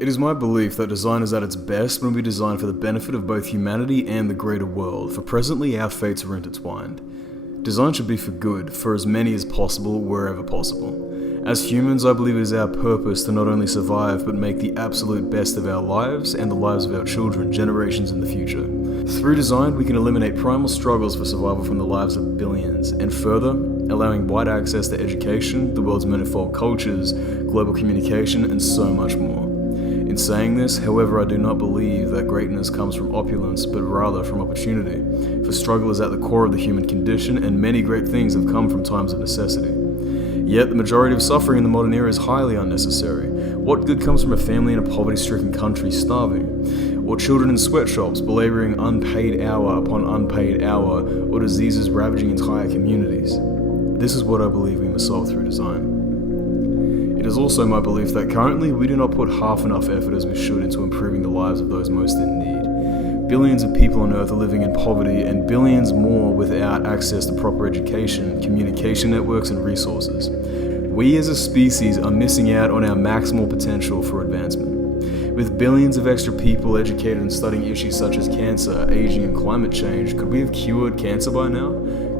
It is my belief that design is at its best when we design for the benefit of both humanity and the greater world, for presently our fates are intertwined. Design should be for good, for as many as possible, wherever possible. As humans, I believe it is our purpose to not only survive, but make the absolute best of our lives and the lives of our children, generations in the future. Through design, we can eliminate primal struggles for survival from the lives of billions, and further, allowing wide access to education, the world's manifold cultures, global communication, and so much more. In saying this, however, I do not believe that greatness comes from opulence, but rather from opportunity, for struggle is at the core of the human condition, and many great things have come from times of necessity. Yet, the majority of suffering in the modern era is highly unnecessary. What good comes from a family in a poverty-stricken country starving? Or children in sweatshops belaboring unpaid hour upon unpaid hour, or diseases ravaging entire communities? This is what I believe we must solve through design. It is also my belief that currently we do not put half enough effort as we should into improving the lives of those most in need. Billions of people on Earth are living in poverty, and billions more without access to proper education, communication networks, and resources. We as a species are missing out on our maximal potential for advancement. With billions of extra people educated and studying issues such as cancer, aging, and climate change, could we have cured cancer by now?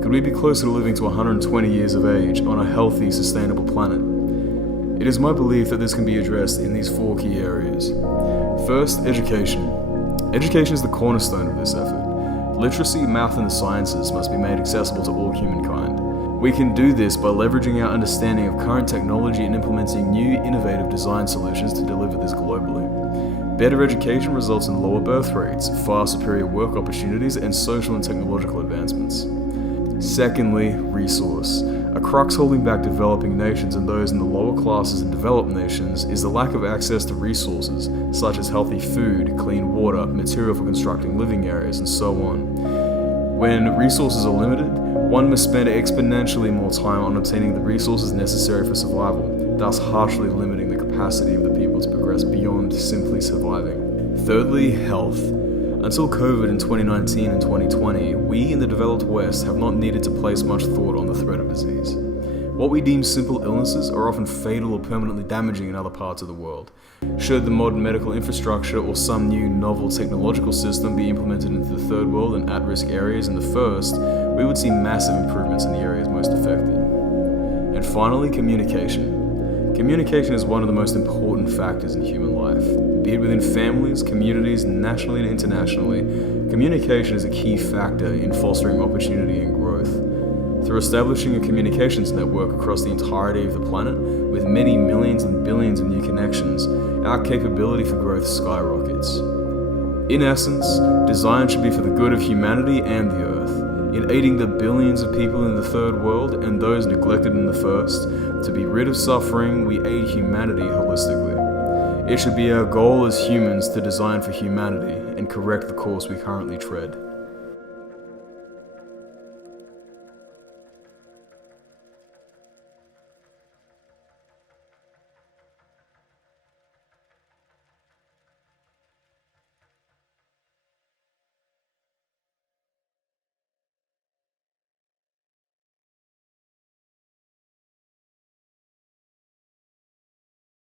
Could we be closer to living to 120 years of age on a healthy, sustainable planet? It is my belief that this can be addressed in these 4 key areas. First, education. Education is the cornerstone of this effort. Literacy, math, and the sciences must be made accessible to all humankind. We can do this by leveraging our understanding of current technology and implementing new, innovative design solutions to deliver this globally. Better education results in lower birth rates, far superior work opportunities, and social and technological advancements. Secondly, resource. A crux holding back developing nations and those in the lower classes in developed nations is the lack of access to resources, such as healthy food, clean water, material for constructing living areas, and so on. When resources are limited, one must spend exponentially more time on obtaining the resources necessary for survival, thus harshly limiting the capacity of the people to progress beyond simply surviving. Thirdly, health. Until COVID in 2019 and 2020, we in the developed West have not needed to place much thought on the threat of disease. What we deem simple illnesses are often fatal or permanently damaging in other parts of the world. Should the modern medical infrastructure or some new novel technological system be implemented into the third world and at-risk areas in the first, we would see massive improvements in the areas most affected. And finally, communication. Communication is one of the most important factors in human life. Be it within families, communities, nationally and internationally, communication is a key factor in fostering opportunity and growth. Through establishing a communications network across the entirety of the planet, with many millions and billions of new connections, our capability for growth skyrockets. In essence, design should be for the good of humanity and the Earth, in aiding the billions of people in the third world and those neglected in the first. To be rid of suffering, we aid humanity holistically. It should be our goal as humans to design for humanity and correct the course we currently tread.